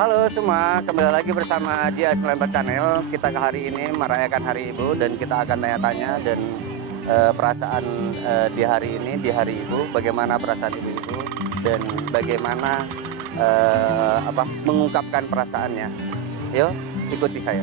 Halo semua, kembali lagi bersama Jias Melempar Channel. Kita hari ini merayakan Hari Ibu dan kita akan tanya-tanya dan perasaan di hari ini, di Hari Ibu, bagaimana perasaan ibu-ibu dan bagaimana mengungkapkan perasaannya. Yuk, ikuti saya.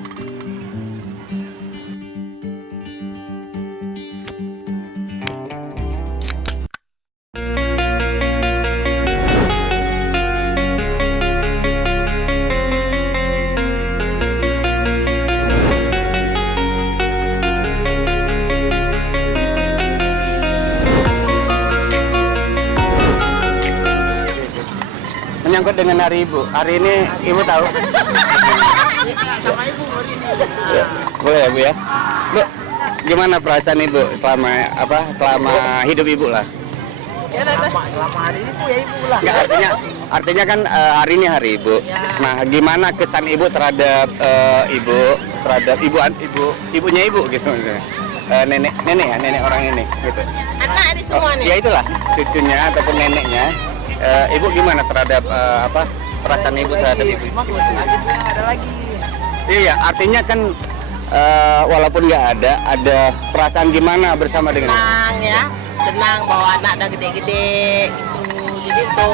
Menyangkut dengan Hari Ibu. Hari ini Ibu tahu? Sama ibu hari ini. Boleh ya Bu ya? Bu, gimana perasaan Ibu selama hidup Ibu lah? Selama hari ibu ya ibu lah. Nggak, artinya kan hari ini Hari Ibu. Nah, gimana kesan Ibu terhadap ibunya Ibu gitu misalnya? Nenek orang ini gitu. Anak ini semua nih. Ya itulah cucunya ataupun neneknya. Ibu gimana terhadap perasaan Ibu terhadap ibu? Ada lagi. Iya, artinya kan walaupun nggak ada perasaan gimana bersama dengan Senang ya, senang bawa anak udah gede-gede gitu. Jadi tuh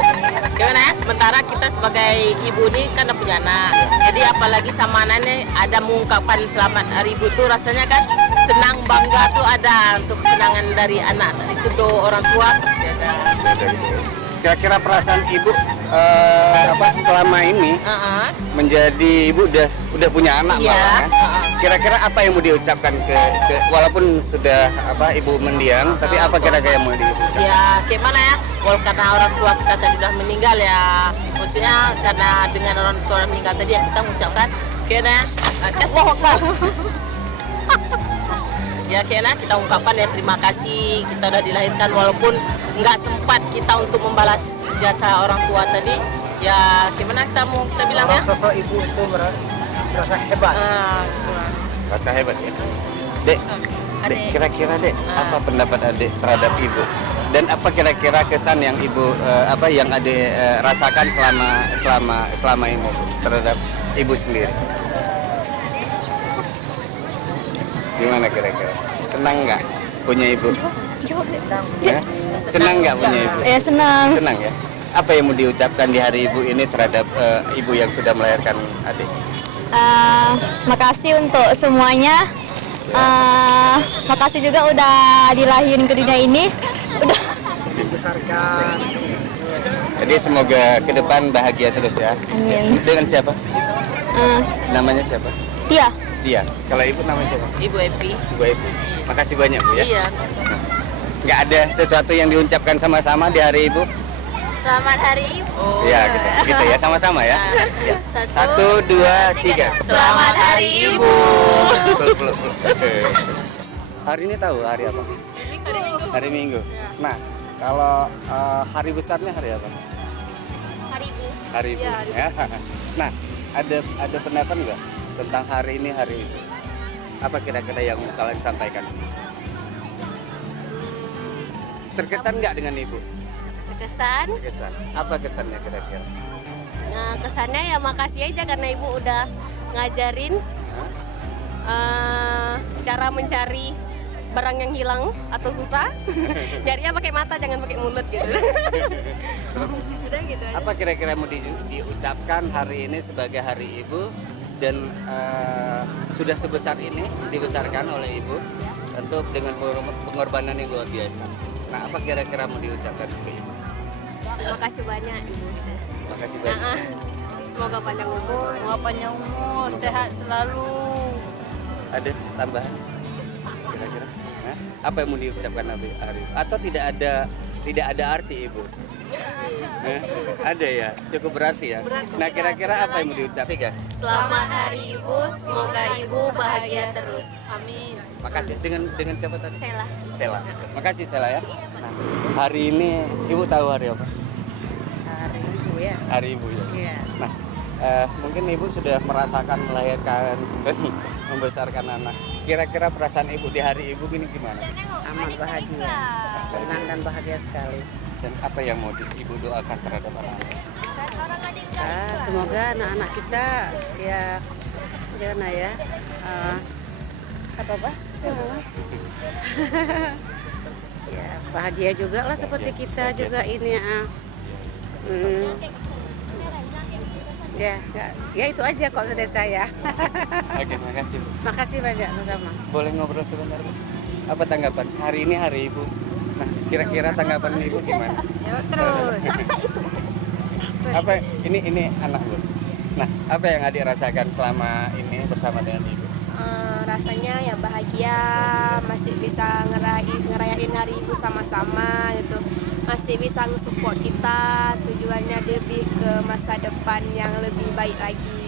gimana ya? Sementara kita sebagai ibu nih kan udah punya anak. Jadi apalagi sama anaknya ada mengungkapkan selamat Hari Ibu tuh rasanya kan senang, bangga tuh ada untuk kesenangan dari anak. Itu tuh orang tua pasti ada. Kira-kira perasaan Ibu selama ini menjadi Ibu udah punya anak malah ya? Kira-kira apa yang mau diucapkan ke walaupun sudah Ibu mendiang, tapi apa kira-kira yang mau diucapkan? Ya gimana ya, walaupun karena orang tua kita tadi sudah meninggal ya, maksudnya karena dengan orang tua meninggal tadi ya kita mengucapkan kayaknya ya kayaknya kita ungkapkan ya terima kasih kita udah dilahirkan walaupun nggak sempat kita untuk membalas jasa orang tua tadi ya gimana kita bilang ya sosok ibu itu merasa hebat. Rasa hebat ya. Dek, kira-kira Dek, apa pendapat Adik terhadap Ibu? Dan apa kira-kira kesan yang Ibu yang Adik rasakan selama ini terhadap Ibu sendiri? Gimana kira-kira? Senang nggak punya Ibu? Ya? Senang nggak punya Ibu? Ya senang. Senang ya. Apa yang mau diucapkan di Hari Ibu ini terhadap Ibu yang sudah melahirkan Adik? Makasih untuk semuanya. Makasih juga udah dilahirin ke dunia ini. Udah Dibesarkan. Jadi semoga ke depan bahagia terus ya. Amin. Dengan siapa? Namanya siapa? Iya. Dia. Kalau Ibu namanya siapa? Ibu Epi. Ibu Ibu. Makasih banyak Bu ya. Iya. Nggak ada sesuatu yang diucapkan sama-sama di Hari Ibu? Selamat Hari Ibu. Oh, Iya gitu ya, sama-sama ya. 1, 2, 3. Selamat Hari Ibu. Peluk. Hari ini tahu hari apa? Hari Minggu. Nah, kalau hari besarnya hari apa? Hari Ibu. Hari Ibu. Iya, Ya. Nah, ada pendapat nggak tentang hari ini Hari Ibu? Apa kira-kira yang kalian sampaikan? Terkesan nggak dengan Ibu? Kesan. Terkesan. Apa kesannya kira-kira? Nah, kesannya ya makasih aja karena Ibu udah ngajarin cara mencari barang yang hilang atau susah. Nyarinya pakai mata, jangan pakai mulut gitu. Udah gitu aja. Apa kira-kira mau diucapkan hari ini sebagai Hari Ibu dan sudah sebesar ini dibesarkan oleh Ibu untuk dengan pengorbanan yang luar biasa. Nah, apa kira-kira mau diucapkan ke Ibu? Makasih banyak Ibu. Terima kasih banyak. Semoga panjang umur, sehat selalu. Ada tambahan kira-kira? Hah? Apa yang mau diucapkan hari Ibu? Atau tidak ada arti Ibu? Ada ya, cukup berarti ya. Nah, kira-kira apa yang mau diucapkan? Selamat Hari Ibu, semoga Ibu bahagia terus. Amin. Makasih. Dengan siapa tadi? Sela. Makasih Sela ya. Nah, hari ini Ibu tahu hari apa? Hari Ibu ya. Hari Ibu ya. Iya. Nah, mungkin Ibu sudah merasakan melahirkan dan membesarkan anak. Kira-kira perasaan Ibu di Hari Ibu ini gimana? Aman, bahagia. Senang dan bahagia sekali. Dan apa yang mau Ibu doakan terhadap anak-anak? Semoga anak-anak kita ya gimana ya, apa ya bahagia juga lah seperti kita juga ini ya itu aja kalau dari saya. Oke, makasih. Makasih banyak sama. Boleh ngobrol sebentar, Bu? Apa tanggapan? Hari ini Hari Ibu. Nah, kira-kira tanggapan Ibu gimana? Ya, terus. Apa ini anak Bu? Nah, apa yang adik rasakan selama ini bersama dengan Ibu? Rasanya ya bahagia, masih bisa ngerayain Hari Ibu sama-sama gitu, masih bisa nge-support kita, tujuannya lebih ke masa depan yang lebih baik lagi.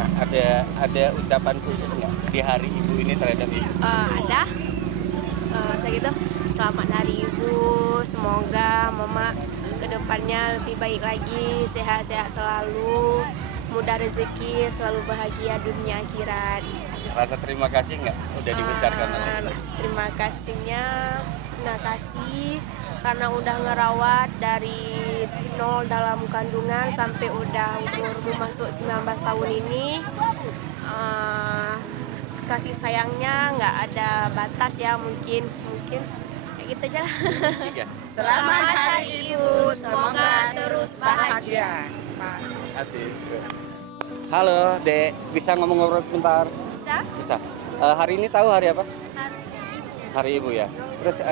Nah, ada ucapan khusus nggak di Hari Ibu ini terhadap Ibu? Ada, saya gitu, selamat Hari Ibu, semoga Mama kedepannya lebih baik lagi, sehat-sehat selalu, mudah rezeki, selalu bahagia dunia akhirat. Rasa terima kasih nggak udah dibesarkan oleh Ibu? Terima kasih karena udah ngerawat dari nol dalam kandungan sampai udah umurmu masuk 19 tahun ini. Kasih sayangnya nggak ada batas ya, mungkin kayak gitu aja lah. Selamat Hari Ibu, semoga terus bahagia. Terima kasih. Halo, Dek. Bisa ngomong-ngobrol sebentar? Bisa. Hari ini tahu hari apa? Hari Ibu ya. Terus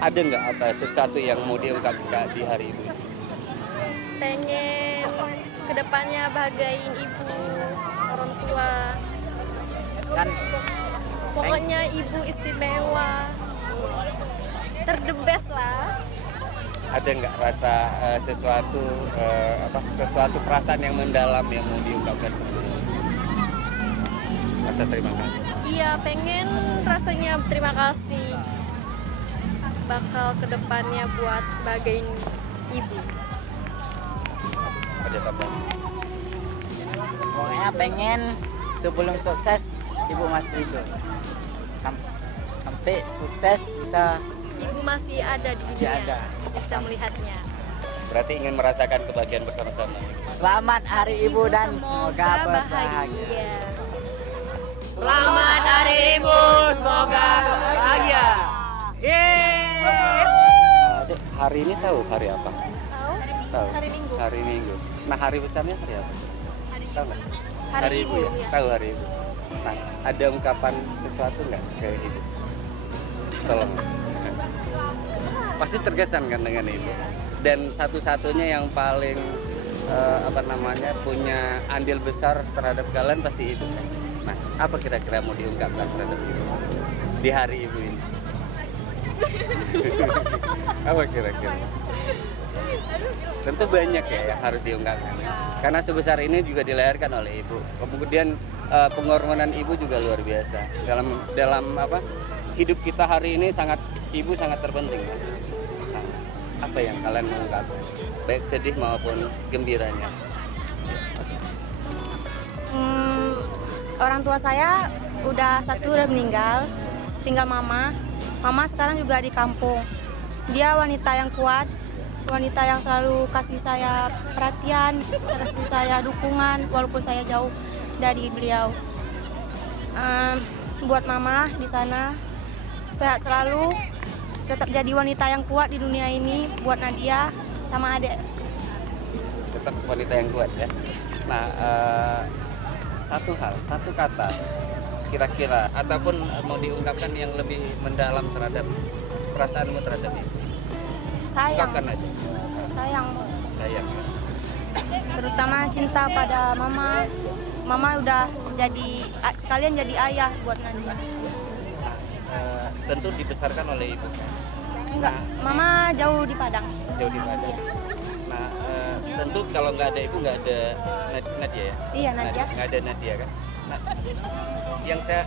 ada nggak apa sesuatu yang mau diungkapkan di Hari Ibu? Pengen kedepannya bahagiain ibu, orang tua. Dan Pokoknya ibu istimewa, the best lah. Ada nggak rasa sesuatu perasaan yang mendalam yang mau diungkapkan? Rasa terima kasih. Iya, pengen rasanya terima kasih bakal kedepannya buat bahagiain ibu. Ada tambahan? pokoknya pengen sebelum sukses ibu masih hidup. Sampai sukses bisa Ibu masih ada di Masih dunia, ada. masih bisa melihatnya. Berarti ingin merasakan kebahagiaan bersama-sama. selamat Hari Ibu dan semoga berbahagia. bahagia. Selamat Hari Ibu, semoga bahagia. Dek, hari ini tahu hari apa? Tahu? Tahu. Hari Minggu. Hari Minggu. Nah, hari besarnya hari apa? Tahu nggak? Hari Ibu, ya? ya. Tahu hari Ibu. Nah, ada ungkapan sesuatu nggak ke Ibu? Tolong. Pasti terkesan kan dengan Ibu. Dan satu-satunya yang paling punya andil besar terhadap kalian pasti Ibu. Nah, apa kira-kira mau diungkapkan terhadap Ibu di hari Ibu ini? Apa kira-kira? Tentu banyak ya yang harus diungkapkan. Karena sebesar ini juga dilahirkan oleh Ibu. Kemudian pengorbanan Ibu juga luar biasa. Dalam hidup kita hari ini Ibu sangat terpenting. Nah, apa yang kalian mengungkapkan? Baik sedih maupun gembiranya. Orang tua saya udah meninggal, tinggal mama. Mama sekarang juga di kampung. Dia wanita yang kuat, wanita yang selalu kasih saya perhatian, kasih saya dukungan walaupun saya jauh dari beliau. Buat mama di sana, sehat selalu, tetap jadi wanita yang kuat di dunia ini buat Nadia sama adek. Tetap wanita yang kuat ya. Nah, satu kata kira-kira ataupun mau diungkapkan yang lebih mendalam terhadap perasaanmu terhadap Ibu. Sayang, Ungkapkan aja. sayang. Sayang. Terutama cinta pada mama. Mama udah sekalian jadi ayah buat Nadia. Tentu dibesarkan oleh Ibu. Enggak, mama jauh di Padang. Jauh di Padang. Iya. Nah, tentu kalau nggak ada Ibu nggak ada Nadia ya. Iya, Nadia. Nggak ada Nadia kan. Nah,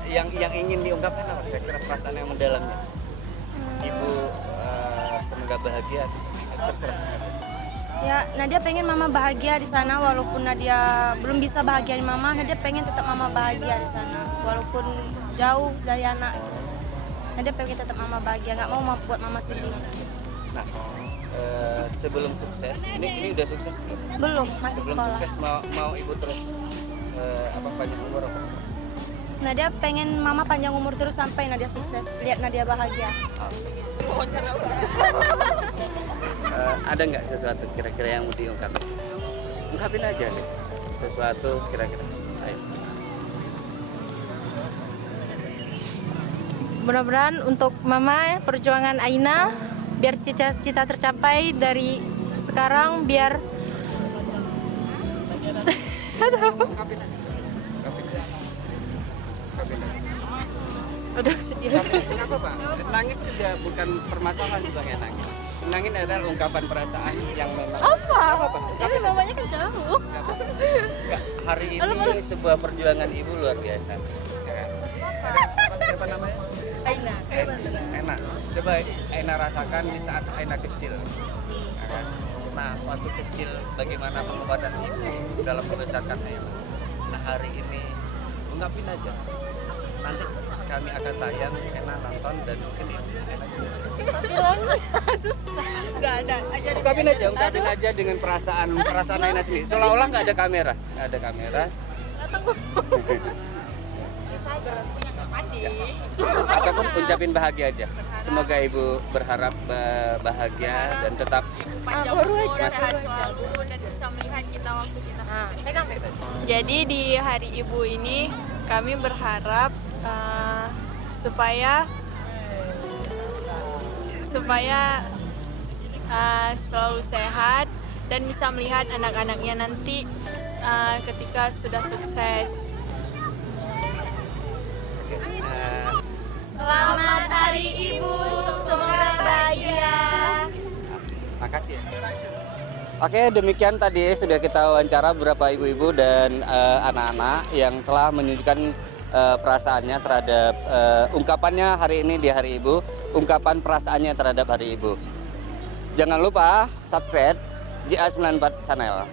yang ingin diungkapkan apa? Kira-kira perasaan yang mendalamnya. Ibu semoga bahagia. Terserah. Ya, Nadia pengen mama bahagia di sana walaupun Nadia belum bisa bahagiain mama. Nadia pengen tetap mama bahagia di sana walaupun jauh dari anak. Nadia pengen tetap mama bahagia, nggak mau buat mama sedih. Nah, sebelum sukses, ini udah sukses belum? Belum, masih Sebelum sekolah. sukses mau ibu terus panjang umur apa? Nadia pengen mama panjang umur terus sampai Nadia sukses. Lihat Nadia bahagia. Ada nggak sesuatu kira-kira yang mau diungkapkan? Ungkapin aja deh. Sesuatu kira-kira. Ayo. Mudah-mudahan untuk Mama perjuangan Aina biar cita-cita tercapai dari sekarang biar Ungkapin aja. udah sedih. Kenapa Pak? Nangis juga bukan permasalahan sebagai nangis. Nangis adalah ungkapan perasaan yang memang. Apa? Pak? Ini mamanya kan jauh. Enggak, hari ini sebuah perjuangan ibu luar biasa. Ya kan? Siapa namanya? Aina. Aina. Coba Aina rasakan di saat Aina kecil. Ya kan? Nah, waktu kecil bagaimana pengobatan ibu dalam membesarkan Aina. Nah, hari ini ungkapin aja. Nanti kami akan tayang, Aina nonton dan mungkin ibu Aina juga. Enggak ada. Ungkapin aja dengan perasaan Aina sendiri. Seolah-olah nggak ada kamera, Ataupun ucapin bahagia aja. Semoga ibu berharap bahagia dan tetap Panjang umur, sehat selalu dan bisa melihat kita waktu kita sukses. Jadi di hari ibu ini kami berharap supaya selalu sehat dan bisa melihat anak-anaknya nanti ketika sudah sukses. Selamat Hari Ibu, semoga bahagia. Makasih ya. Oke, demikian tadi sudah kita wawancara beberapa ibu-ibu dan anak-anak yang telah menunjukkan perasaannya terhadap ungkapannya hari ini di Hari Ibu, ungkapan perasaannya terhadap Hari Ibu. Jangan lupa subscribe GA94 Channel.